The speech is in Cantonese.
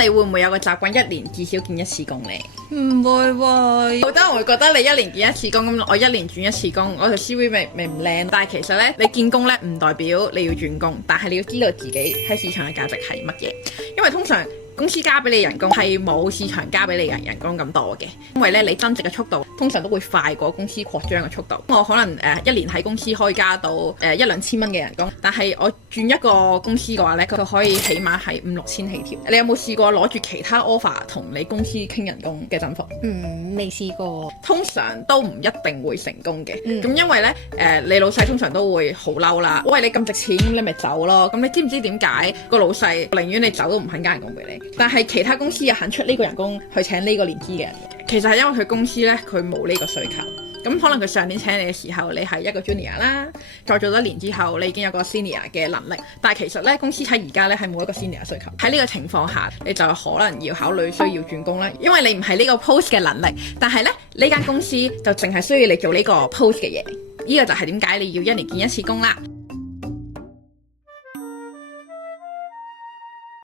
你會唔會有個習慣一年至少見一次工呢？唔會喎，好多人會覺得你一年見一次工，咁我一年轉一次工，我條 CV 咪唔靚。但係其實呢，你見工呢唔代表你要轉工，但係你要知道自己喺市場嘅價值係乜嘢，因為通常公司加俾你人工係冇市場加俾你人工咁多嘅，因為咧你增值嘅速度通常都會快過公司擴張嘅速度。我可能一年喺公司可以加到一兩千蚊嘅人工，但係我轉一個公司嘅話咧，佢可以起碼係5、6千起跳。你有冇試過攞住其他 offer 同你公司傾人工嘅增幅？未試過。通常都唔一定會成功嘅。咁因為咧你老細通常都會好嬲啦，喂，你咁值錢，你咪走咯。咁你知唔知點解個老細寧願你走都唔肯加人工俾你？但係其他公司又肯出呢個人工去請呢個年資嘅人，其實係因為佢公司呢，佢冇呢個需求。咁可能佢上年請你嘅時候，你係一個 junior 啦，再做咗年之後，你已經有個 senior 嘅能力。但係其實呢，公司喺而家呢係冇一個 senior 需求。喺呢個情況下，你就可能要考慮需要轉工啦，因為你唔係呢個 post 嘅能力。但係呢，呢間公司就淨係需要你做呢個 post 嘅嘢。呢個就係點解你要一年見一次工啦。